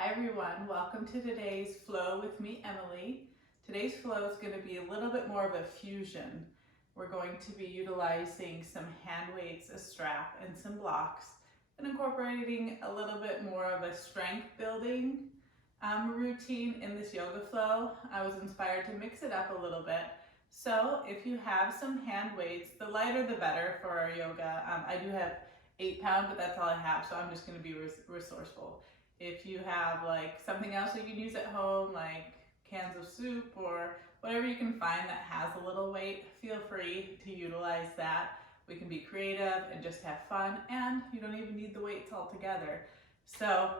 Hi everyone, welcome to today's flow with me, Emilee. Today's flow is going to be a little bit more of a fusion. We're going to be utilizing some hand weights, a strap, and some blocks, and incorporating a little bit more of a strength building routine in this yoga flow. I was inspired to mix it up a little bit. So if you have some hand weights, the lighter the better for our yoga. I do have 8 pounds, but that's all I have, so I'm just going to be resourceful. If you have like something else that you can use at home, like cans of soup or whatever you can find that has a little weight, feel free to utilize that. We can be creative and just have fun, and you don't even need the weights altogether. So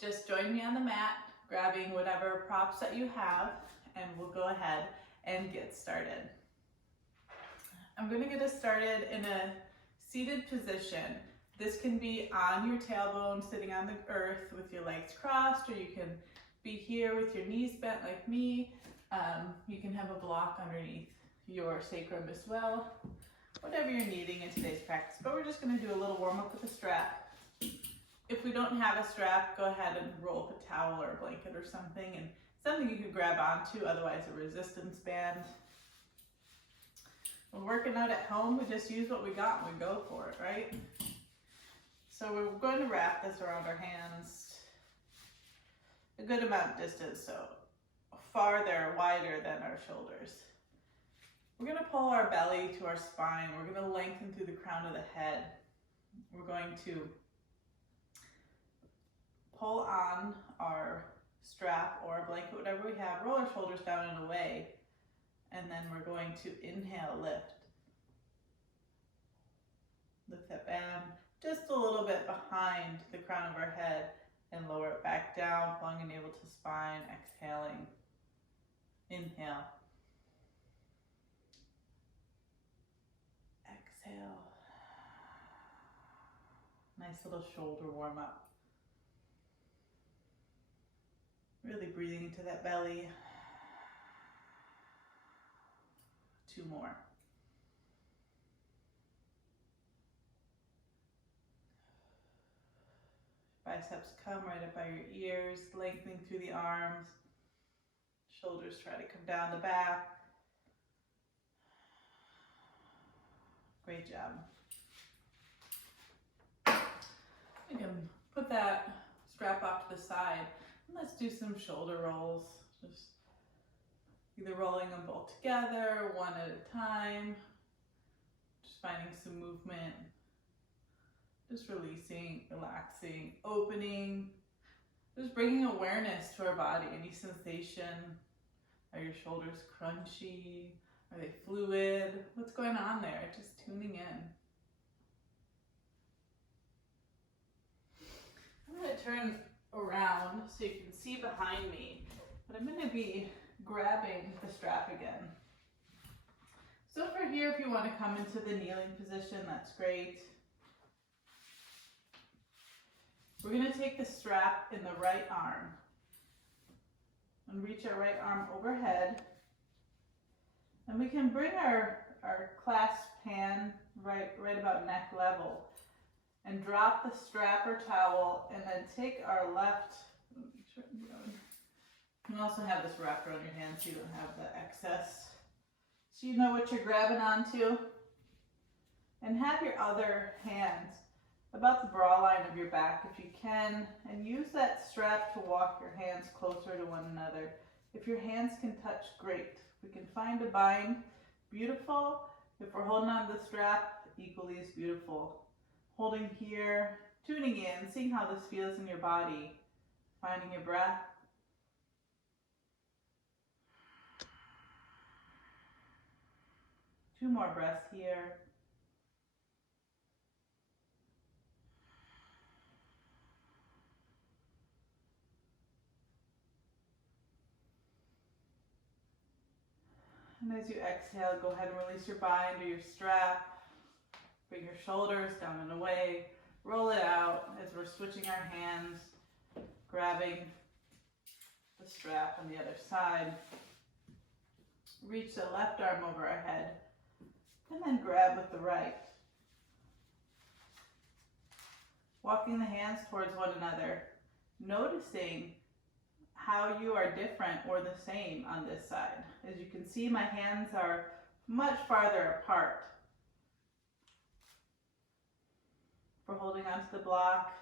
just join me on the mat, grabbing whatever props that you have, and we'll go ahead and get started. I'm going to get us started in a seated position. This can be on your tailbone, sitting on the earth with your legs crossed, or you can be here with your knees bent like me. You can have a block underneath your sacrum as well, whatever you're needing in today's practice. But we're just going to do a little warm up with a strap. If we don't have a strap, go ahead and roll up a towel or a blanket or something, and something you can grab onto, otherwise a resistance band. When working out at home, we just use what we got and we go for it, right? So we're going to wrap this around our hands a good amount of distance, so farther, wider than our shoulders. We're going to pull our belly to our spine. We're going to lengthen through the crown of the head. We're going to pull on our strap or a blanket, whatever we have, roll our shoulders down and away, and then we're going to inhale, lift. Lift that band just a little bit behind the crown of our head and lower it back down, pulling the navel to spine, exhaling. Inhale. Exhale. Nice little shoulder warm up. Really breathing into that belly. 2 more. Biceps come right up by your ears, lengthening through the arms. Shoulders try to come down the back. Great job. You can put that strap off to the side. And let's do some shoulder rolls. Just either rolling them both together, one at a time. Just finding some movement. Just releasing, relaxing, opening. Just bringing awareness to our body. Any sensation? Are your shoulders crunchy? Are they fluid? What's going on there? Just tuning in. I'm going to turn around so you can see behind me, but I'm going to be grabbing the strap again. So for here, if you want to come into the kneeling position, that's great. We're going to take the strap in the right arm and reach our right arm overhead. And we can bring our clasp hand right about neck level and drop the strap or towel, and then take our left, you can also have this wrapped around your hand so you don't have the excess. So you know what you're grabbing onto. And have your other hand about the bra line of your back if you can, and use that strap to walk your hands closer to one another. If your hands can touch, great. We can find a bind, beautiful. If we're holding on to the strap, equally as beautiful. Holding here, tuning in, seeing how this feels in your body, finding your breath. Two more breaths here. And as you exhale, go ahead and release your bind or your strap. Bring your shoulders down and away. Roll it out as we're switching our hands, grabbing the strap on the other side. Reach the left arm over our head, and then grab with the right. Walking the hands towards one another. noticing how you are different or the same on this side. As you can see, my hands are much farther apart. We're holding onto the block,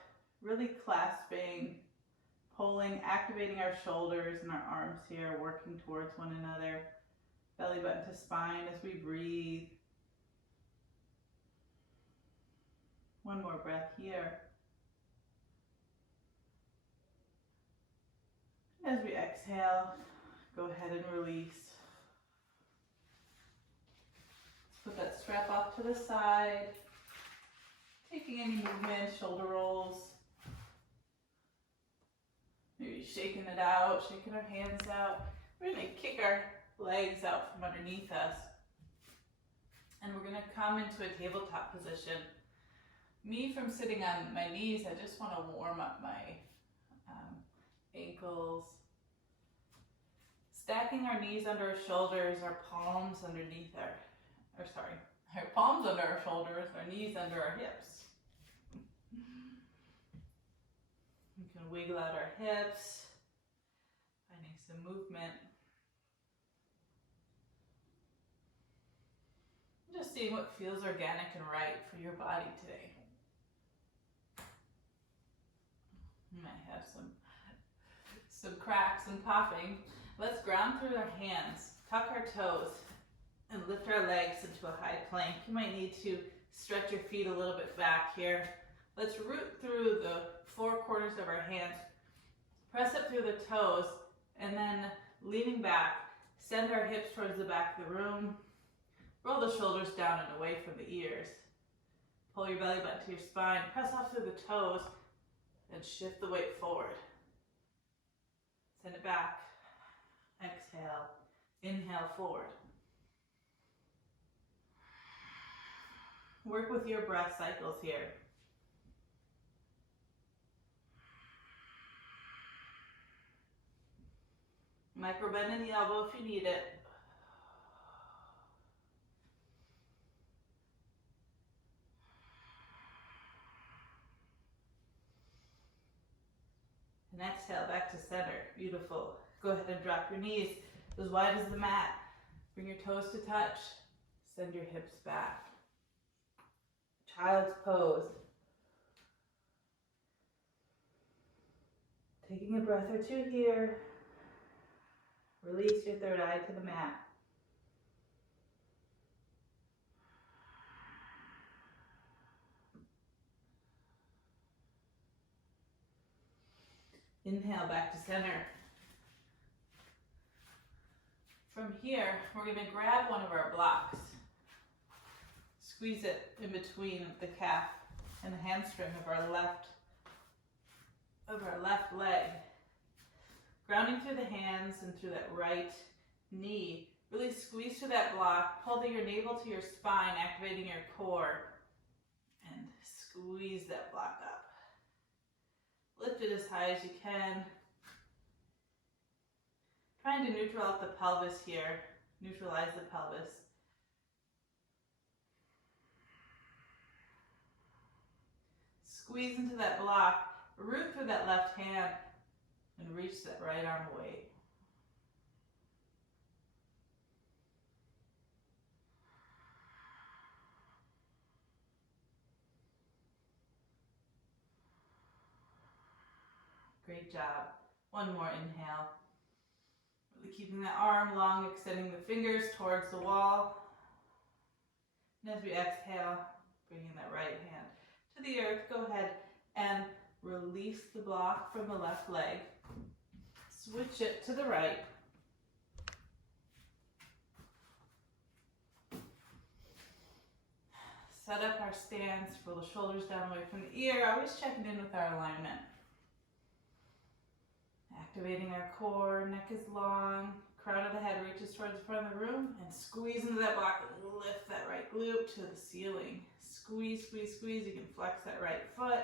really clasping, pulling, activating our shoulders and our arms here, working towards one another. Belly button to spine as we breathe. One more breath here. As we exhale, go ahead and release. Let's put that strap off to the side. Taking any movement, shoulder rolls. Maybe shaking it out, shaking our hands out. We're going to kick our legs out from underneath us. And we're going to come into a tabletop position. Me, from sitting on my knees, I just want to warm up my ankles. Stacking our knees under our shoulders, our palms underneath our palms under our shoulders, our knees under our hips. We can wiggle out our hips, finding some movement. Just seeing what feels organic and right for your body today. You might have some cracks and popping. Let's ground through our hands, tuck our toes, and lift our legs into a high plank. You might need to stretch your feet a little bit back here. Let's root through the four corners of our hands. Press up through the toes, and then leaning back, send our hips towards the back of the room. Roll the shoulders down and away from the ears. Pull your belly button to your spine. Press off through the toes, and shift the weight forward. Send it back. Exhale. Inhale forward. Work with your breath cycles here. Micro bend in the elbow if you need it. And exhale back to center. Beautiful. Go ahead and drop your knees as wide as the mat. Bring your toes to touch. Send your hips back. Child's pose. Taking a breath or two here. Release your third eye to the mat. Inhale back to center. From here, we're going to grab one of our blocks. Squeeze it in between the calf and the hamstring of our left leg. Grounding through the hands and through that right knee. Really squeeze through that block, holding your navel to your spine, activating your core, and squeeze that block up. Lift it as high as you can. Trying to neutralize the pelvis here. Neutralize the pelvis. Squeeze into that block. Root through that left hand and reach that right arm away. Great job. One more inhale. Really keeping that arm long, extending the fingers towards the wall. And as we exhale, bringing that right hand to the earth, go ahead and release the block from the left leg. Switch it to the right. Set up our stance, roll the shoulders down away from the ear, always checking in with our alignment. Activating our core, neck is long, crown of the head reaches towards the front of the room, and squeeze into that block and lift that right glute to the ceiling. Squeeze, squeeze, squeeze. You can flex that right foot.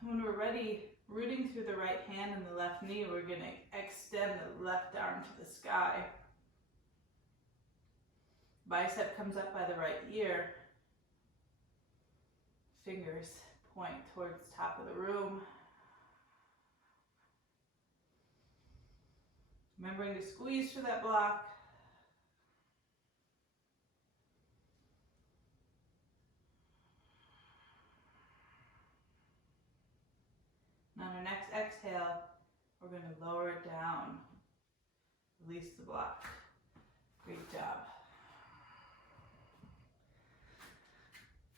When we're ready, Rooting through the right hand and the left knee, we're going to extend the left arm to the sky. Bicep comes up by the right ear. Fingers point towards the top of the room. Remembering to squeeze through that block. And on our next exhale, we're going to lower it down. Release the block. Great job.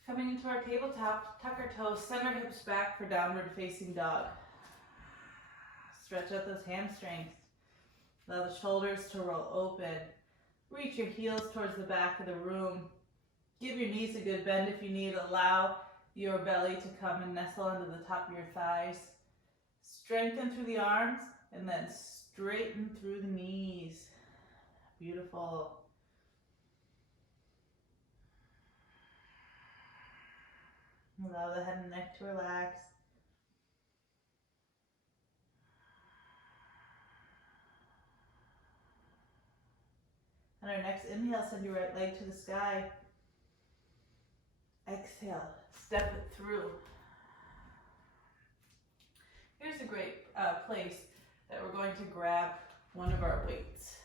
Coming into our tabletop, tuck our toes, send our hips back for downward facing dog. Stretch out those hamstrings. Allow the shoulders to roll open. Reach your heels towards the back of the room. Give your knees a good bend if you need. Allow your belly to come and nestle under the top of your thighs. Strengthen through the arms and then straighten through the knees. Beautiful. Allow the head and neck to relax. On our next inhale, send your right leg to the sky. Exhale, step it through. Here's a great place that we're going to grab one of our weights.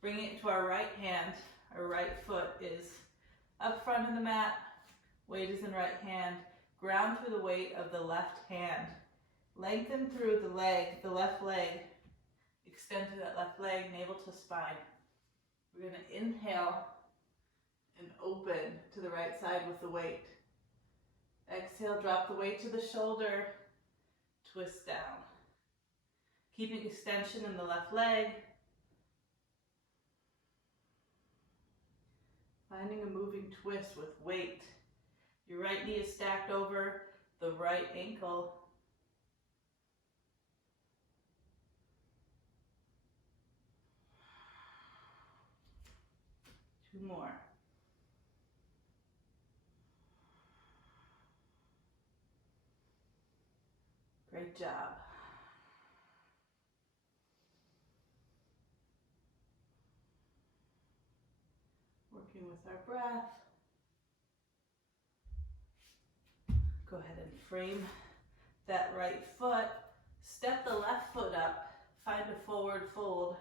Bring it to our right hand. Our right foot is up front of the mat. Weight is in right hand. Ground through the weight of the left hand. Lengthen through the leg, the left leg. Extend through that left leg, navel to spine. We're going to inhale and open to the right side with the weight. Exhale, drop the weight to the shoulder. Twist down. Keeping extension in the left leg. Finding a moving twist with weight. Your right knee is stacked over the right ankle. Two more. Great job. Working with our breath. Go ahead and frame that right foot. Step the left foot up. Find a forward fold.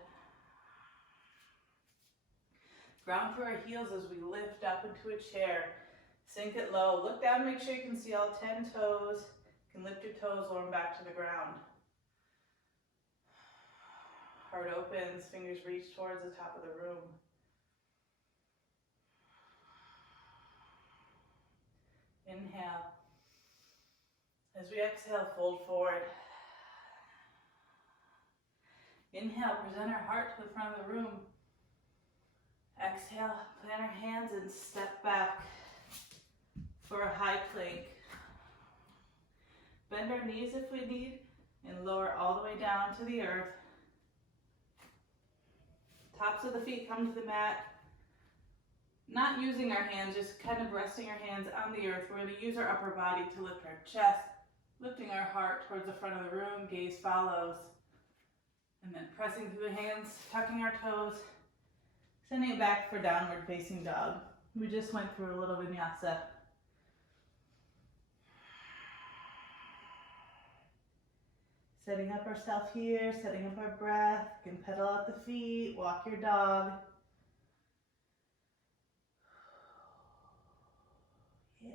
Ground through our heels as we lift up into a chair. Sink it low. Look down, make sure you can see all 10 toes. You can lift your toes, lower them back to the ground. Heart opens, fingers reach towards the top of the room. Inhale. As we exhale, fold forward. Inhale, present our heart to the front of the room. Exhale, plant our hands and step back for a high plank. Bend our knees if we need and lower all the way down to the earth. Tops of the feet come to the mat. Not using our hands, just kind of resting our hands on the earth. We're going to use our upper body to lift our chest, lifting our heart towards the front of the room. Gaze follows. And then pressing through the hands, tucking our toes, sending it back for downward facing dog. We just went through a little vinyasa. Setting up ourselves here, setting up our breath. You can pedal out the feet, walk your dog. Yeah.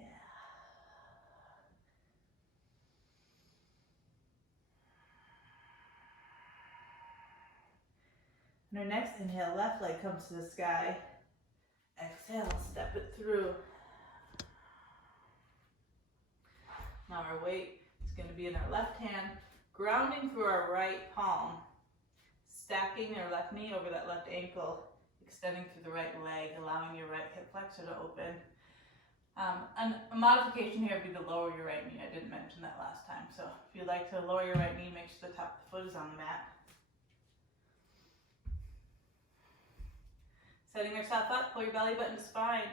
And our next inhale, left leg comes to the sky. Exhale, step it through. Now our weight is going to be in our left hand, grounding through our right palm, stacking our left knee over that left ankle, extending through the right leg, allowing your right hip flexor to open. And a modification here would be to lower your right knee. I didn't mention that last time. So if you'd like to lower your right knee, make sure the top of the foot is on the mat. Setting yourself up, pull your belly button to spine.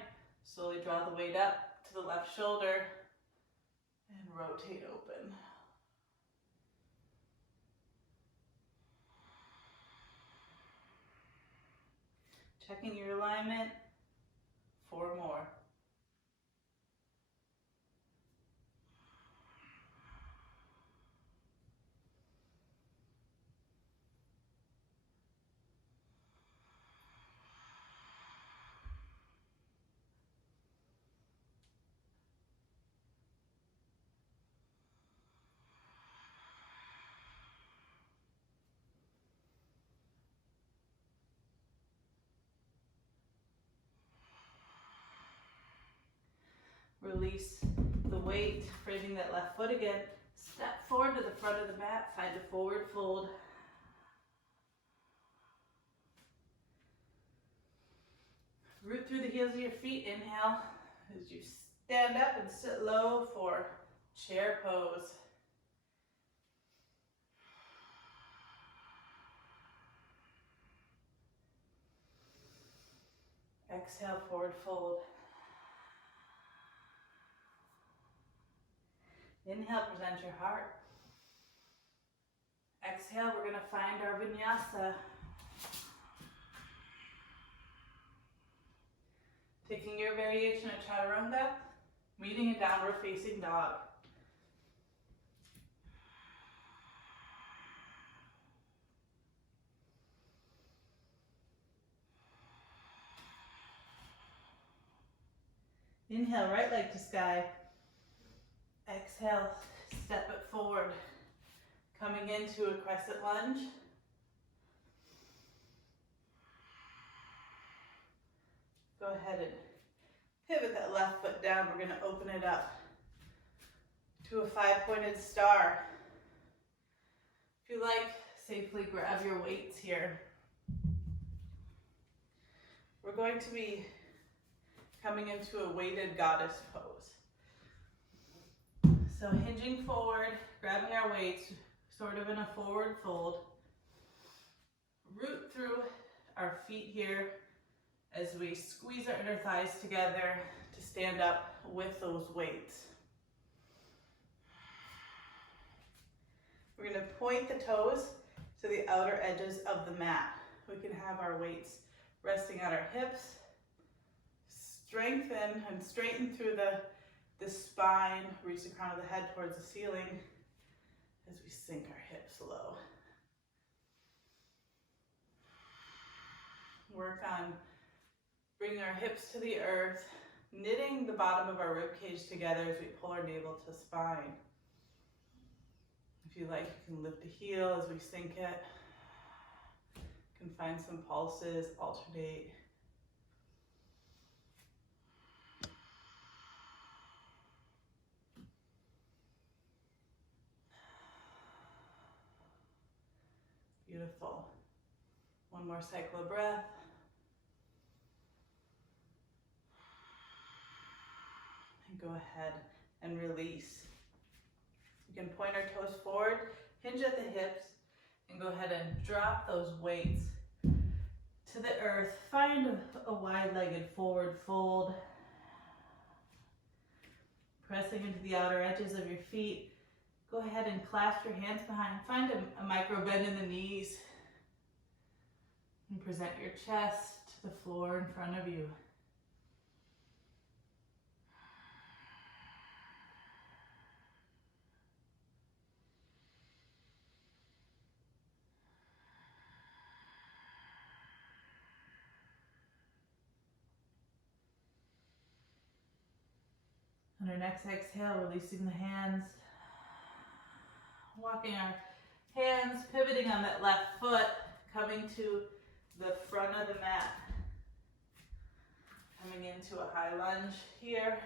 Slowly draw the weight up to the left shoulder and rotate open. Checking your alignment. 4 more. Release the weight, framing that left foot again. Step forward to the front of the mat, find a forward fold. Root through the heels of your feet, inhale as you stand up and sit low for chair pose. Exhale, forward fold. Inhale, present your heart. Exhale, we're going to find our Vinyasa. Taking your variation of Chaturanga, meeting in downward facing dog. Inhale, right leg to sky. Exhale, step it forward. Coming into a crescent lunge. Go ahead and pivot that left foot down. We're going to open it up to a 5-pointed star. If you like, safely grab your weights here. We're going to be coming into a weighted goddess pose. So hinging forward, grabbing our weights, sort of in a forward fold. Root through our feet here as we squeeze our inner thighs together to stand up with those weights. We're going to point the toes to the outer edges of the mat. We can have our weights resting on our hips. Strengthen and straighten through the spine. Reach the crown of the head towards the ceiling as we sink our hips low. Work on bringing our hips to the earth, knitting the bottom of our rib cage together as we pull our navel to spine. If you like, you can lift a heel as we sink it. You can find some pulses, alternate. Beautiful. One more cycle of breath. And go ahead and release. You can point our toes forward, hinge at the hips, and go ahead and drop those weights to the earth. Find a wide-legged forward fold. Pressing into the outer edges of your feet. Go ahead and clasp your hands behind. Find a micro bend in the knees. And present your chest to the floor in front of you. On our next exhale, releasing the hands. Walking our hands, pivoting on that left foot, coming to the front of the mat. Coming into a high lunge here.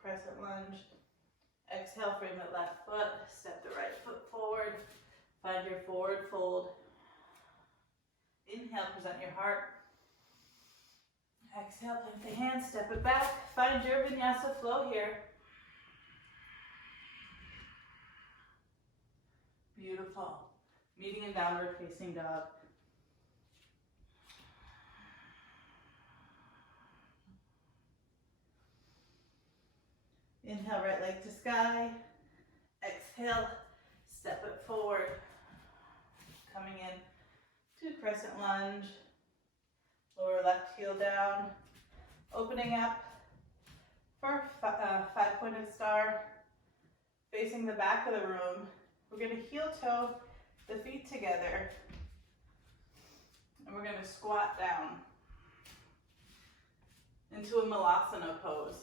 Crescent lunge. Exhale, frame that left foot, step the right foot forward. Find your forward fold. Inhale, present your heart. Exhale, plant the hands, step it back. Find your Vinyasa flow here. Beautiful. Meeting in downward facing dog. Inhale, right leg to sky. Exhale, step it forward. coming in to crescent lunge, lower left heel down, opening up for five-pointed star, facing the back of the room. We're going to heel toe the feet together, and we're going to squat down into a malasana pose.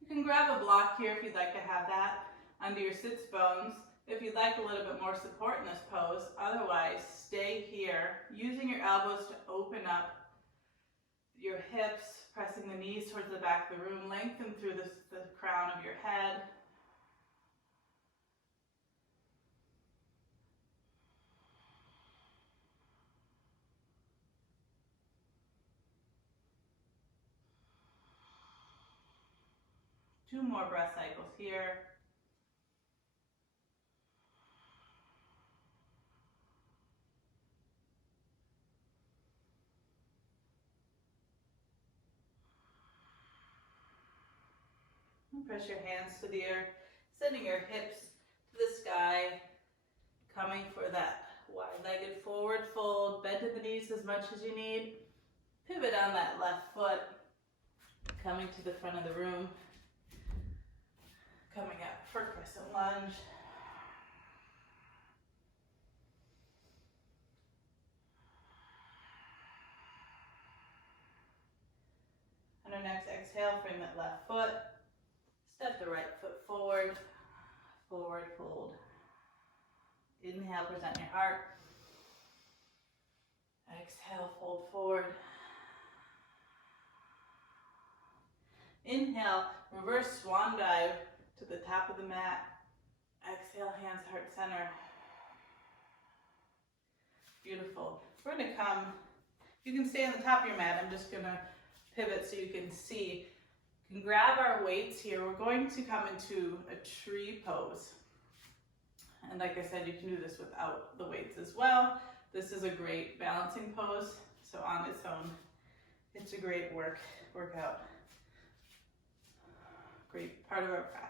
You can grab a block here if you'd like to have that under your sits bones if you'd like a little bit more support in this pose. Otherwise, stay here, using your elbows to open up your hips, pressing the knees towards the back of the room, lengthen through the crown of your head. Two more breath cycles here. And press your hands to the earth, sending your hips to the sky, coming for that wide-legged forward fold. Bend to the knees as much as you need. Pivot on that left foot, coming to the front of the room. Coming up for crescent lunge. On our next exhale, frame that left foot. Step the right foot forward. Forward fold. Inhale, present your heart. Exhale, fold forward. Inhale, reverse swan dive to the top of the mat. Exhale, hands heart center. Beautiful. We're going to come, you can stay on the top of your mat. I'm just going to pivot so you can see. You can grab our weights here. We're going to come into a tree pose. And like I said, you can do this without the weights as well. This is a great balancing pose. So on its own, it's a great workout. Great part of our practice.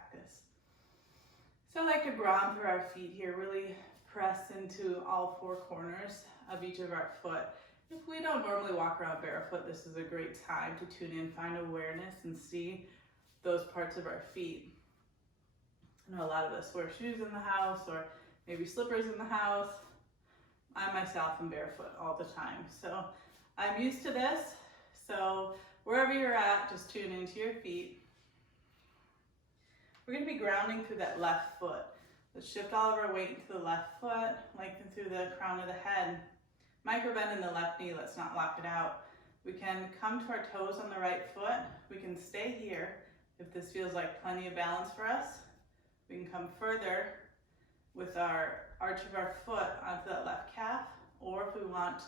So I like to ground through our feet here, really press into all four corners of each of our foot. If we don't normally walk around barefoot, this is a great time to tune in, find awareness, and see those parts of our feet. I know a lot of us wear shoes in the house or maybe slippers in the house. I myself am barefoot all the time, so I'm used to this. So wherever you're at, just tune into your feet. We're going to be grounding through that left foot. Let's shift all of our weight into the left foot, lengthen through the crown of the head. Micro bend in the left knee, let's not lock it out. We can come to our toes on the right foot. We can stay here if this feels like plenty of balance for us. We can come further with our arch of our foot onto that left calf, or if we want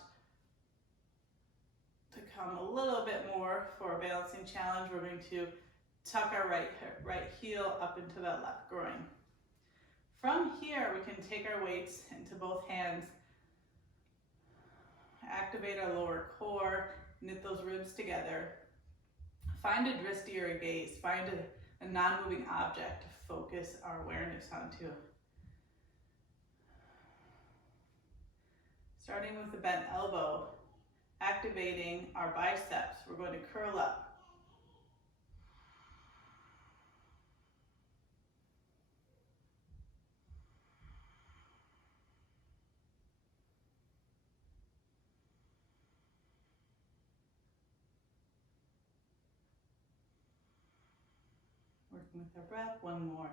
to come a little bit more for a balancing challenge, we're going to tuck our right heel up into that left groin. From here, we can take our weights into both hands, activate our lower core, knit those ribs together. Find a drishti or a gaze, find a non-moving object to focus our awareness onto. Starting with the bent elbow, activating our biceps, we're going to curl up. Working with our breath, one more.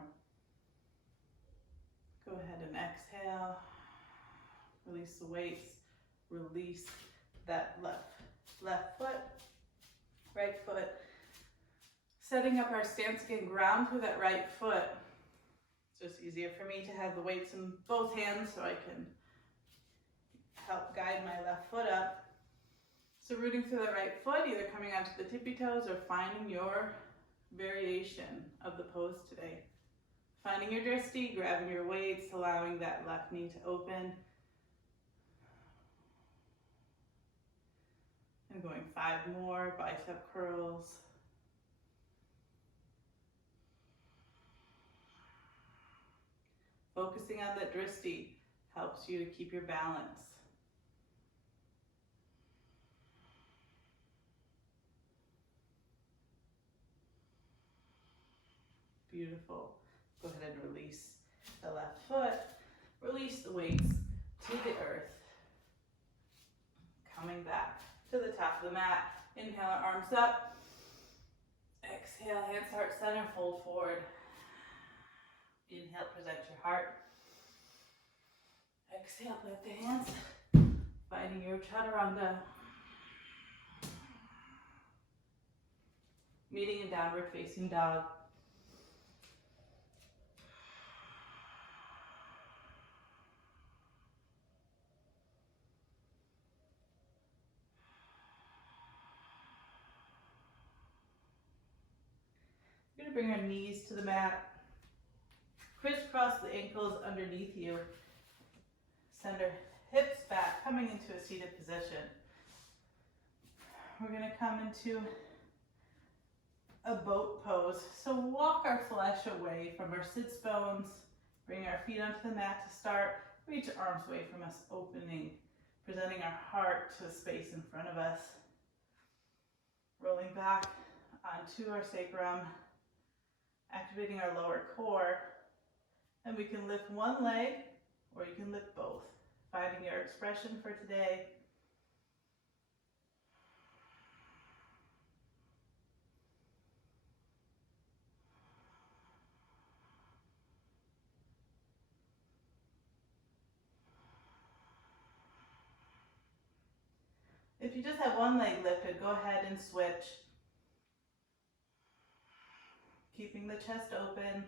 Go ahead and exhale. Release the weights. Release that left foot, right foot. Setting up our stance again, ground through that right foot. It's just easier for me to have the weights in both hands so I can help guide my left foot up. So rooting through that right foot, either coming onto the tippy toes or finding your variation of the pose today. Finding your drishti, grabbing your weights, allowing that left knee to open. And going 5 more bicep curls. Focusing on that drishti helps you to keep your balance. Beautiful. Go ahead and release the left foot. Release the weights to the earth. Coming back to the top of the mat. Inhale, arms up. Exhale, hands heart center, fold forward. Inhale, present your heart. Exhale, plant the hands. Finding your chaturanga. Meeting in downward facing dog. You're going to bring our knees to the mat. Crisscross the ankles underneath you. Send our hips back, coming into a seated position. We're going to come into a boat pose. So walk our flesh away from our sits bones. Bring our feet onto the mat to start. Reach arms away from us, opening, presenting our heart to the space in front of us. Rolling back onto our sacrum, activating our lower core. And we can lift one leg or you can lift both. Finding your expression for today. If you just have one leg lifted, go ahead and switch. Keeping the chest open.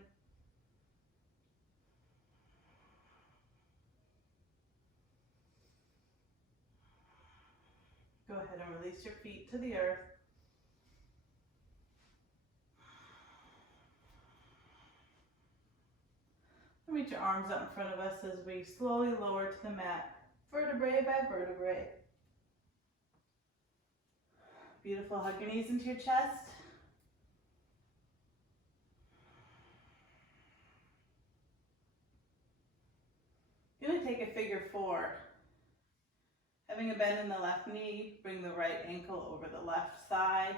Go ahead and release your feet to the earth. And reach your arms out in front of us as we slowly lower to the mat, vertebrae by vertebrae. Beautiful. Hug your knees into your chest. You're going to take a figure four. Having a bend in the left knee, bring the right ankle over the left thigh.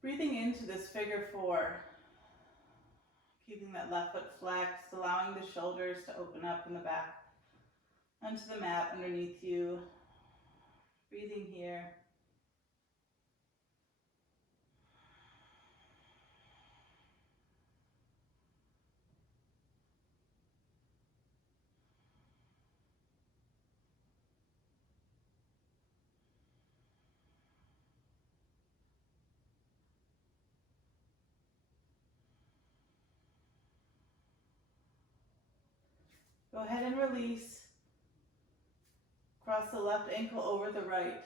Breathing into this figure four. Keeping that left foot flexed, allowing the shoulders to open up in the back. Onto the mat underneath you. Breathing here. Go ahead and release. Cross the left ankle over the right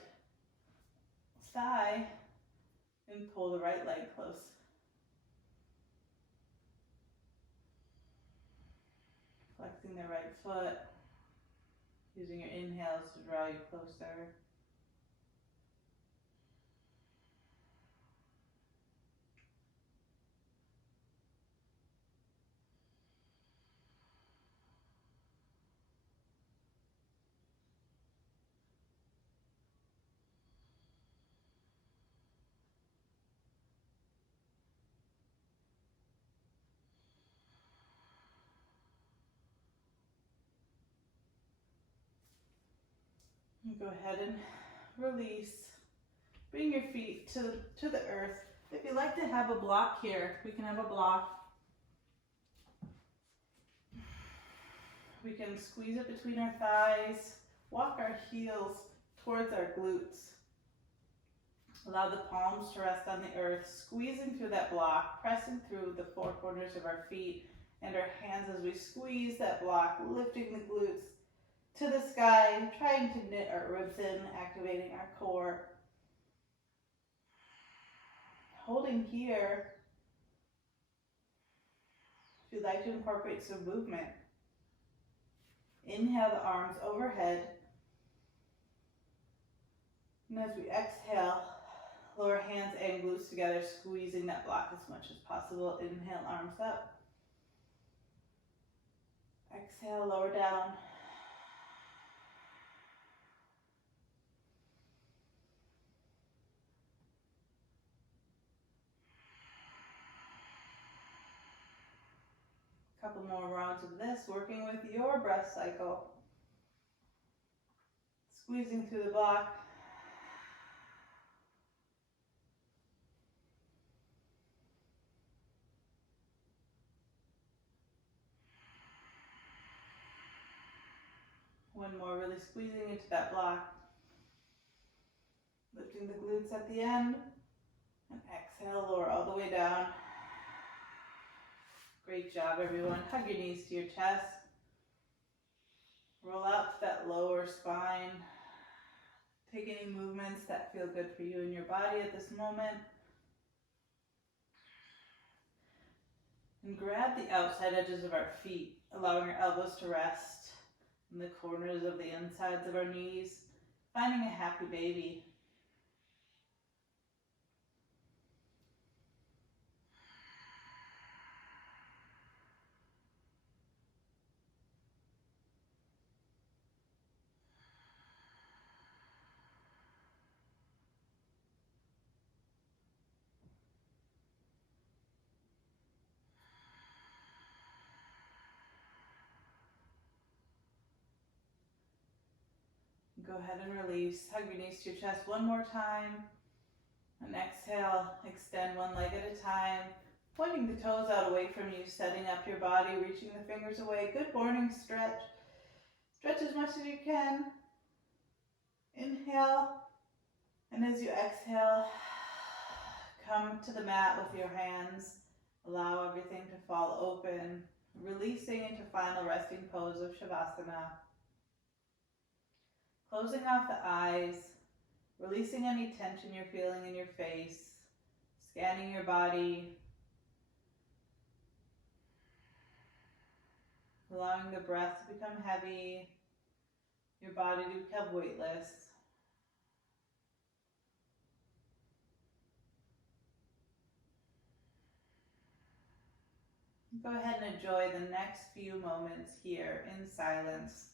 thigh and pull the right leg close. Flexing the right foot, using your inhales to draw you closer. And go ahead and release. Bring your feet to the earth. If you like to have a block here, we can have a block. We can squeeze it between our thighs, walk our heels towards our glutes. Allow the palms to rest on the earth, squeezing through that block, pressing through the four corners of our feet and our hands as we squeeze that block, lifting the glutes to the sky, trying to knit our ribs in, activating our core. Holding here. If you'd like to incorporate some movement, inhale the arms overhead. And as we exhale, lower hands and glutes together, squeezing that block as much as possible. Inhale, arms up. Exhale, lower down. Couple more rounds of this, working with your breath cycle. Squeezing through the block. One more, really squeezing into that block. Lifting the glutes at the end. And exhale, lower all the way down. Great job, everyone. Hug your knees to your chest. Roll out to that lower spine. Take any movements that feel good for you and your body at this moment. And grab the outside edges of our feet, allowing our elbows to rest in the corners of the insides of our knees, finding a happy baby. Go ahead and release. Hug your knees to your chest one more time. And exhale, extend one leg at a time. Pointing the toes out away from you, setting up your body, reaching the fingers away. Good morning stretch. Stretch as much as you can. Inhale. And as you exhale, come to the mat with your hands. Allow everything to fall open. Releasing into final resting pose of Shavasana. Closing off the eyes, releasing any tension you're feeling in your face, scanning your body, allowing the breath to become heavy, your body to become weightless. Go ahead and enjoy the next few moments here in silence.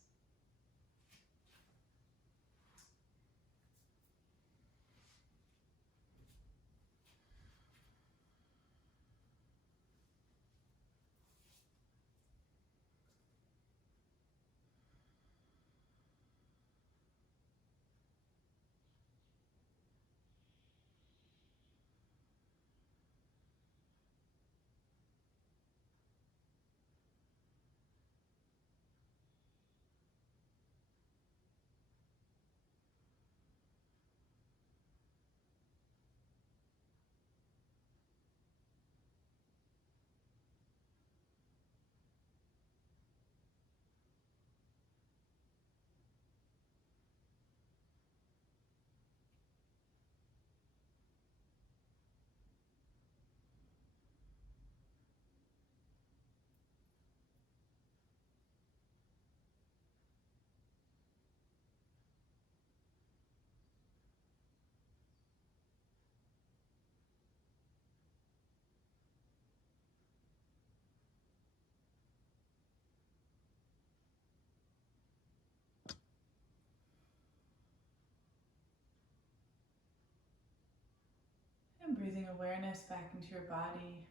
And breathing awareness back into your body,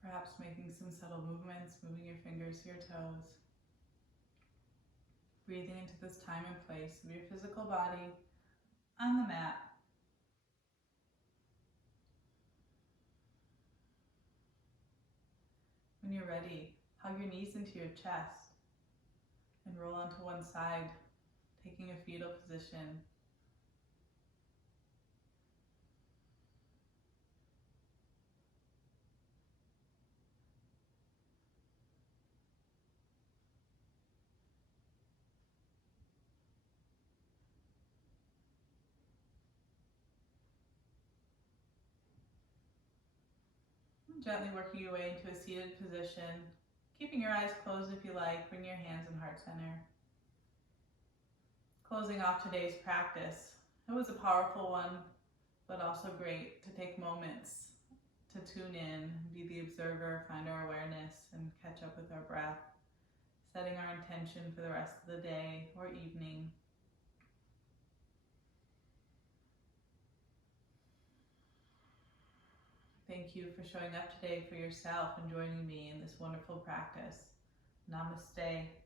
perhaps making some subtle movements, moving your fingers to your toes. Breathing into this time and place of your physical body on the mat. When you're ready, hug your knees into your chest and roll onto one side, taking a fetal position. Gently working your way into a seated position, keeping your eyes closed if you like. Bring your hands in heart center. Closing off today's practice. It was a powerful one, but also great to take moments to tune in, be the observer, find our awareness, and catch up with our breath. setting our intention for the rest of the day or evening. Thank you for showing up today for yourself and joining me in this wonderful practice. Namaste.